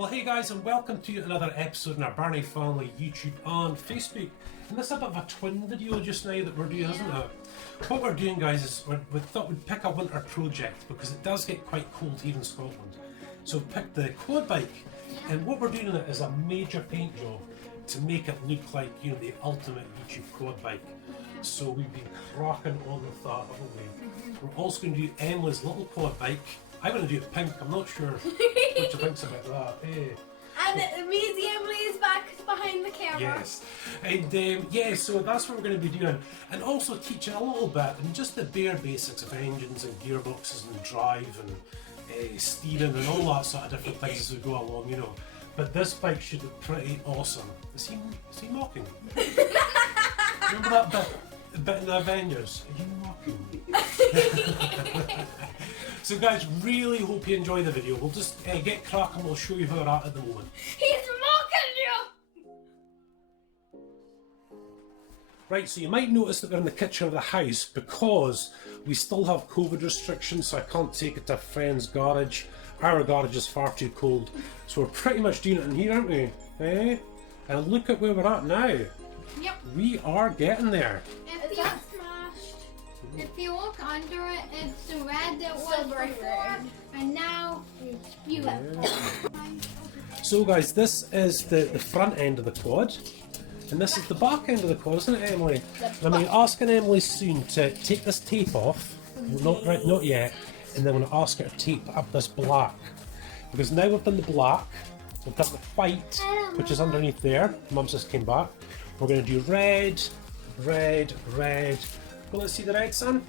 Well, hey guys, and welcome to another episode in our Birnie Family YouTube and Facebook. And this is a bit of a twin video just now that we're doing, isn't it? What we're doing, guys, is we thought we'd pick a winter project because it does get quite cold here in Scotland. So we picked the quad bike, and what we're doing in it is a major paint job to make it look like, you know, the ultimate YouTube quad bike. So we've been cracking on with that, haven't we? We're also going to do Emily's little quad bike. I'm going to do it pink. I'm not sure what you think about that. Hey. And Amazing Emily is back behind the camera. Yes. And yeah, so that's what we're going to be doing. And also teaching a little bit and just the bare basics of engines and gearboxes and drive and steering and all that sort of different things as we go along, you know. But this bike should look pretty awesome. Is he mocking? Remember that bit in the Avengers? Are you mocking? So guys, really hope you enjoy the video. We'll just get cracking, we'll show you who we're at the moment. He's mocking you! Right, so you might notice that we're in the kitchen of the house because we still have COVID restrictions, so I can't take it to a friend's garage. Our garage is far too cold, so we're pretty much doing it in here, aren't we? Eh? And look at where we're at now. Yep. We are getting there. If you look under it, it's the red that was before, and now it's beautiful. So guys, this is the front end of the quad, and this is the back end of the quad, isn't it, Emily? I'm going to be asking Emily soon to take this tape off, not yet, and then I'm going to ask her to tape up this black, because now we've done the black, we've done the white, which is underneath there. Mum just came back. We're going to do red, red, red. Well, let's see the red, son.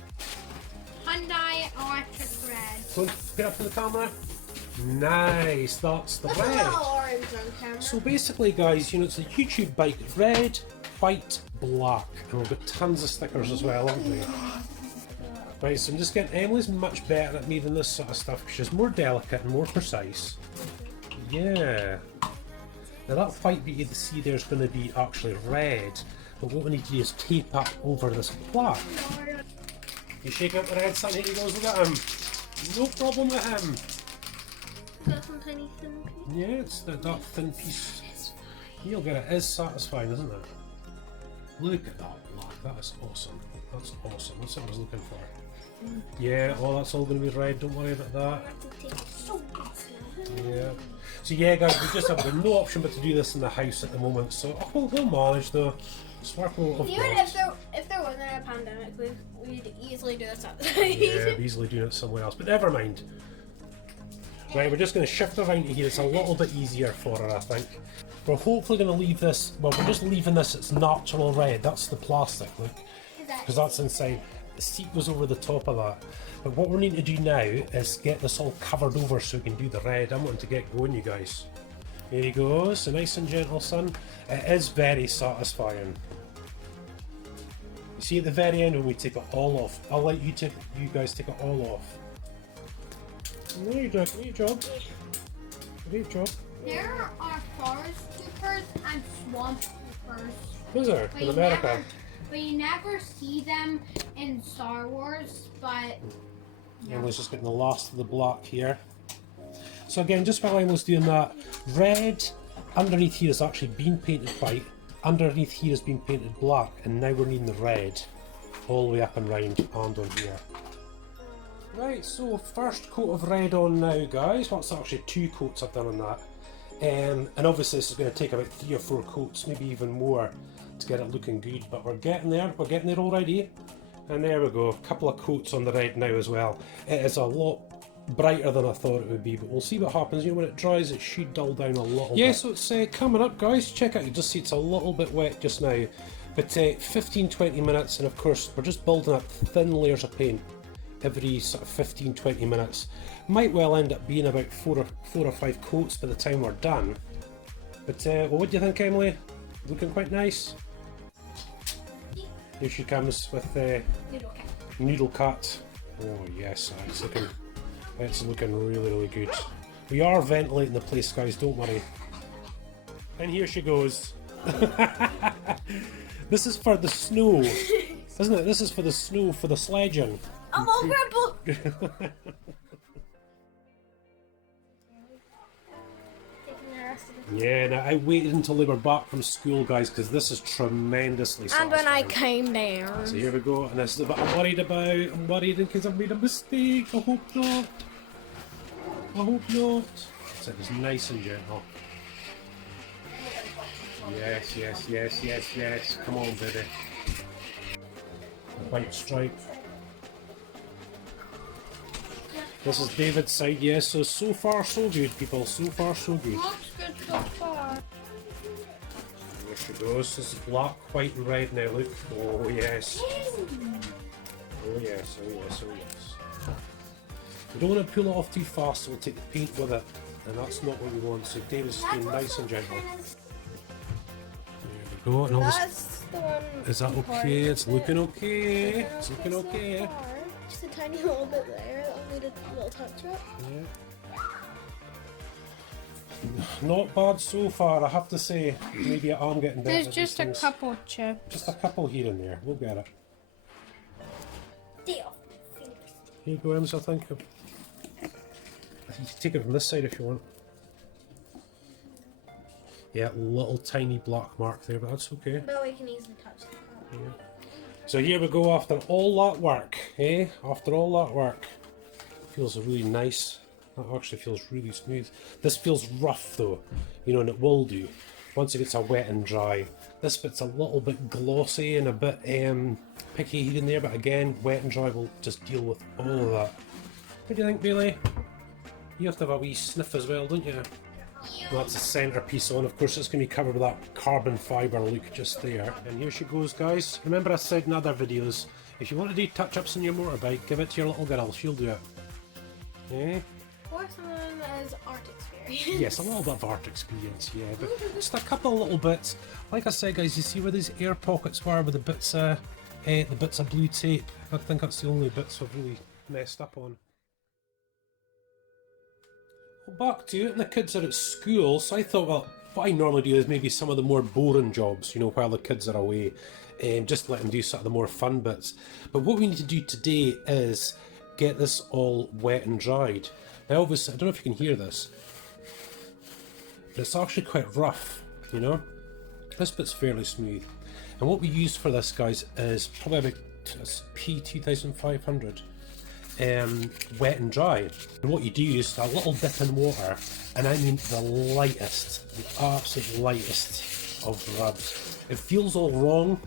Hyundai electric red. Go and get up to the camera. Nice, that's the red. Orange on camera. So basically, guys, you know, it's a YouTube bike. Red, white, black. And we've got tons of stickers as well, haven't we? Right, so I'm just getting... Emily's much better at me than this sort of stuff because she's more delicate and more precise. Yeah. Now that white bit you see there is going to be actually red. But what we need to do is tape up over this black. You shake out the red, son, here he goes, look at him. No problem with him. Got some tiny thin piece. Yeah, it's that thin piece. You'll get it. It is satisfying, isn't it? Look at that black. That is awesome. That's awesome. That's what I was looking for. Yeah, oh, that's all going to be red. Don't worry about that. Yeah. So yeah, guys, we just have no option but to do this in the house at the moment. So we'll manage though. Even if there wasn't a pandemic, we'd easily do this outside. Yeah, we'd easily do it somewhere else. But never mind. Right, we're just going to shift around to here. It's a little bit easier for her, I think. We're hopefully going to leave this. Well, we're just leaving this. It's natural red. That's the plastic, look, because that's inside. The seat goes over the top of that. But what we need to do now is get this all covered over so we can do the red. I'm wanting to get going, you guys. Here he goes, so nice and gentle, son. It is very satisfying. You see at the very end when we take it all off. I'll let you guys take it all off. Great job. Great job. There are forest creepers and swamp creepers. Is there? In America? But you never see them in Star Wars, but... Emily's just getting the last of the black here. So again, just while Emily's doing that, red underneath here has actually been painted white, underneath here has been painted black, and now we're needing the red all the way up and round and on here. Right, so first coat of red on now, guys. Well, it's actually 2 coats I've done on that. And obviously this is going to take about 3 or 4 coats, maybe even more, to get it looking good, but we're getting there already. And there we go, a couple of coats on the red now as well. It is a lot brighter than I thought it would be, but we'll see what happens. You know, when it dries, it should dull down a little bit. Yeah, so it's coming up, guys. Check out, you just see it's a little bit wet just now, but 15-20 minutes, and of course we're just building up thin layers of paint every sort of 15-20 minutes. Might well end up being about 4 or 5 coats by the time we're done. But well, what do you think, Emily? Looking quite nice. Here she comes with noodle cut. Oh yes, it's looking really good. We are ventilating the place, guys, don't worry. And here she goes. This is for the snow, isn't it? This is for the snow, for the sledging. I'm all grumble. Yeah, now I waited until they were back from school, guys, because this is tremendously satisfying. And when I came down. So here we go, and this is what I'm worried about. I'm worried in case I've made a mistake. I hope not. I hope not. So it's nice and gentle. Yes, yes, yes, yes, yes. Come on, baby. White stripe. This is David's side, yes, so far so good, people, so far so good. Looks good so far. There she goes, this is black, white and red now, look. Oh yes. Oh yes, oh yes, oh yes. We don't want to pull it off too fast, so we'll take the paint with it, and that's not what we want, so David's just being nice and gentle. There we go, and all this. That's the one. Is that okay? It's looking okay. It's looking It's not okay. far. Just a tiny little bit there. I'll need a little touch up. Yeah. Not bad so far, I have to say. Maybe I am getting better. There's at just these a things. couple chips. Just a couple here and there. We'll get it. Deal. Here you go, Ems, I think. You can take it from this side if you want. Yeah, little tiny black mark there, but that's okay. But we can easily touch it. Yeah. So here we go after all that work, eh? After all that work. Feels really nice. That actually feels really smooth. This feels rough though, you know, and it will do once it gets a wet and dry. This bit's a little bit glossy and a bit picky here and there, but again, wet and dry will just deal with all of that. What do you think, Bailey? You have to have a wee sniff as well, don't you? Well, that's the centrepiece on. Of course, it's going to be covered with that carbon fibre look just there. And here she goes, guys. Remember I said in other videos, if you want to do touch-ups on your motorbike, give it to your little girl. She'll do it. Eh? Or someone that has art experience. Yes, a little bit of art experience, yeah. But just a couple of little bits. Like I said, guys, you see where these air pockets were with the bits of blue tape? I think that's the only bits I've really messed up on. Back to it, and the kids are at school, so I thought, well, what I normally do is maybe some of the more boring jobs, you know, while the kids are away, just let them do sort of the more fun bits. But what we need to do today is get this all wet and dried. Now obviously, I don't know if you can hear this, but it's actually quite rough, you know? This bit's fairly smooth. And what we use for this, guys, is probably about P2500. Wet and dry. And what you do is a little dip in water, and I mean the lightest, the absolute lightest of rubs. It feels all wrong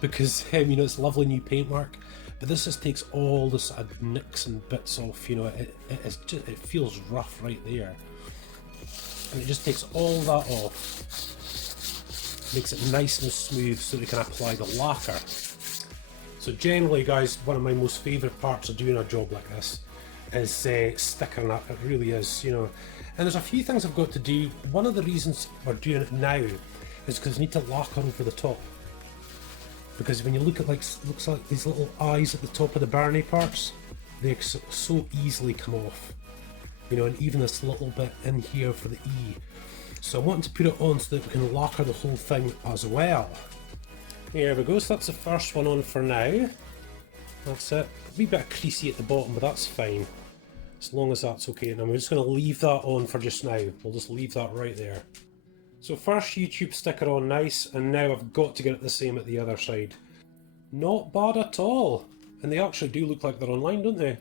because you know, it's lovely new paintwork, but this just takes all the sort of nicks and bits off. You know, it feels rough right there, and it just takes all that off, makes it nice and smooth so we can apply the lacquer. So generally, guys, one of my most favourite parts of doing a job like this is stickering up. It really is, you know. And there's a few things I've got to do. One of the reasons we're doing it now is because I need to lacquer over the top. Because when you look at looks like these little eyes at the top of the Birnie parts, they so easily come off. You know, and even this little bit in here for the E. So I want to put it on so that we can lacquer the whole thing as well. Here we go, so that's the first one on for now. That's it. A wee bit of creasy at the bottom, but that's fine. As long as that's okay. And I'm just going to leave that on for just now. We'll just leave that right there. So first YouTube sticker on nice, and now I've got to get it the same at the other side. Not bad at all. And they actually do look like they're online, don't they?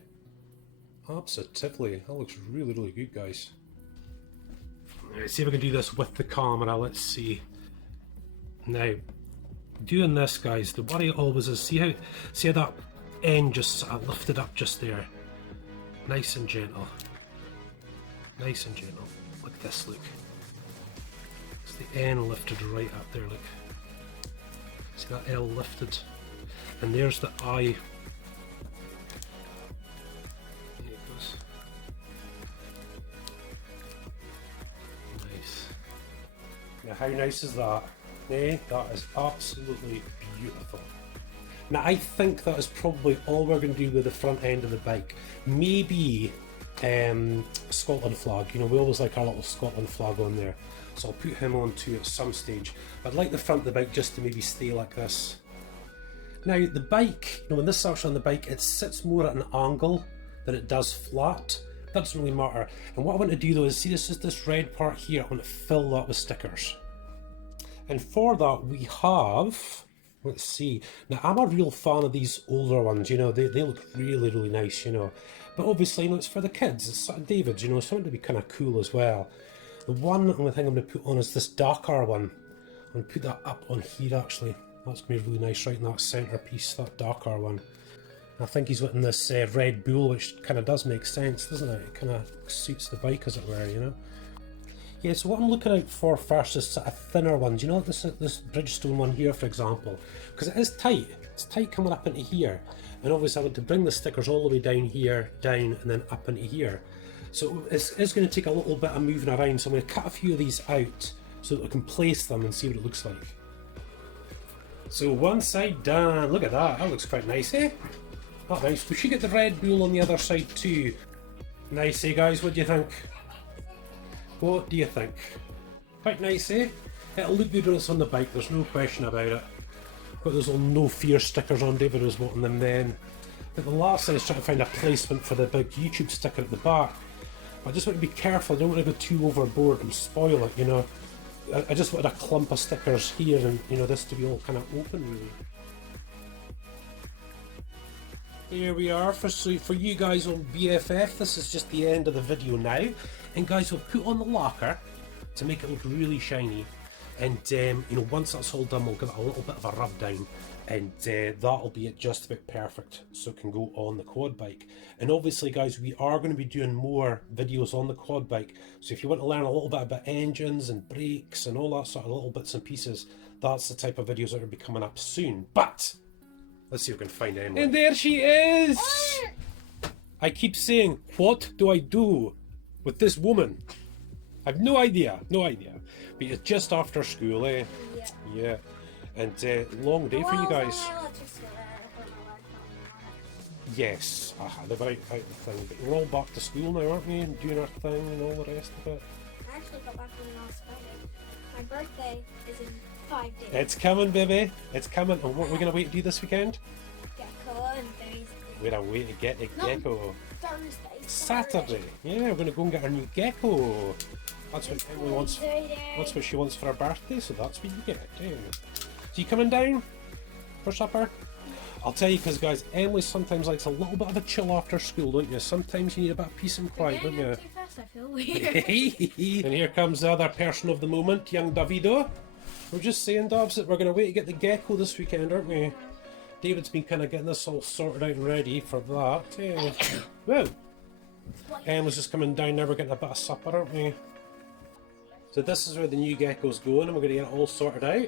Absolutely. That looks really, really good, guys. Let's see if I can do this with the camera. Let's see. Now, doing this, guys, the worry always is see how that end just sort of lifted up just there, nice and gentle, nice and gentle, like this. Look, it's the end lifted right up there. Look, see that L lifted, and there's the eye. There it goes. Nice. Now, how nice is that? Eh? That is absolutely beautiful. Now I think that is probably all we're going to do with the front end of the bike. Maybe Scotland flag, you know, we always like our little Scotland flag on there. So I'll put him on too at some stage. I'd like the front of the bike just to maybe stay like this. Now the bike, you know, when this is actually on the bike, it sits more at an angle than it does flat. doesn't really matter. And what I want to do though is, see this red part here, I want to fill that with stickers. And for that we have, let's see, now I'm a real fan of these older ones, you know, they look really, really nice, you know. But obviously, you know, it's for the kids, it's sort of David's, you know, something to be kind of cool as well. The one thing I'm going to put on is this darker one. I'm going to put that up on here actually. That's going to be really nice, right in that centre piece, that darker one. I think he's in this Red Bull, which kind of does make sense, doesn't it? It kind of suits the bike, as it were, you know. Yeah, so what I'm looking out for first is sort of thinner ones, you know, like this Bridgestone one here, for example, because it is tight. It's tight coming up into here, and obviously I want to bring the stickers all the way down here, down, and then up into here. So it's going to take a little bit of moving around, so I'm going to cut a few of these out so that we can place them and see what it looks like. So one side done. Look at that, that looks quite nice, eh? Oh, nice. We should get the Red Bull on the other side too. Nice, eh guys? What do you think? What do you think? Quite nice, eh? It'll look good when it's on the bike, there's no question about it. Got those little no fear stickers on, David was wanting them then. But the last thing is trying to find a placement for the big YouTube sticker at the back. I just want to be careful, I don't want to go too overboard and spoil it, you know. I just wanted a clump of stickers here and, you know, this to be all kind of open really. Here we are, for you guys on BFF, this is just the end of the video now. And guys, we'll put on the lacquer to make it look really shiny. And you know, once that's all done, we'll give it a little bit of a rub down. And that'll be it, just about perfect, so it can go on the quad bike. And obviously guys, we are going to be doing more videos on the quad bike, so if you want to learn a little bit about engines and brakes and all that sort of little bits and pieces, that's the type of videos that will be coming up soon. But let's see if we can find Emily. And there she is! I keep saying, what do I do with this woman? I've no idea, but it's just after school, eh? Yeah. And long day for you guys. Yes, the right thing. But we're all back to school now, aren't we? And doing our thing and all the rest of it. I actually got back from last Friday. My birthday is in 5 days. It's coming, baby. It's coming. And what are we going to wait to do this weekend? Gecko and Thursday. We're going to wait to get a gecko. Thursday. Saturday. Yeah, we're going to go and get our new gecko. That's what Emily wants. That's what she wants for her birthday, so that's what you get. Yeah. So you coming down for supper? I'll tell you, because guys, Emily sometimes likes a little bit of a chill after school, don't you? Sometimes you need a bit of peace and quiet, don't you? Too fast, I feel weird. And here comes the other person of the moment, young Davido. We're just saying, Dabs, that we're going to wait to get the gecko this weekend, aren't we? David's been kind of getting this all sorted out and ready for that. Yeah. Well, Emily's just coming down now, we're getting a bit of supper, aren't we? So this is where the new gecko's going, and we're going to get it all sorted out.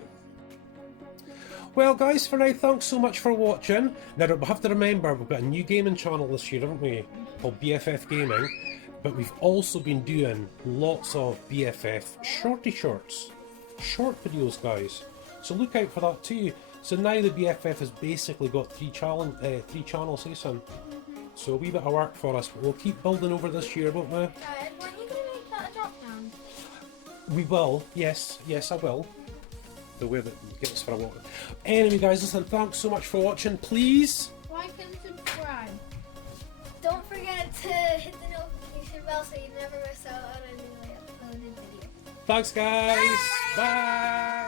Well guys, for now, thanks so much for watching. Now we have to remember, we've got a new gaming channel this year, haven't we? Called BFF Gaming. But we've also been doing lots of BFF shorty shorts. Short videos, guys. So look out for that too. So now the BFF has basically got three channels, eh son? So a wee bit of work for us, but we'll keep building over this year, won't we? Weren't you going to make that a drop down? We will, yes, I will. The way that gets for a walk. Anyway guys, listen, thanks so much for watching. Please like and subscribe. Don't forget to hit the notification bell so you never miss out on a newly uploaded video. Thanks guys. Bye.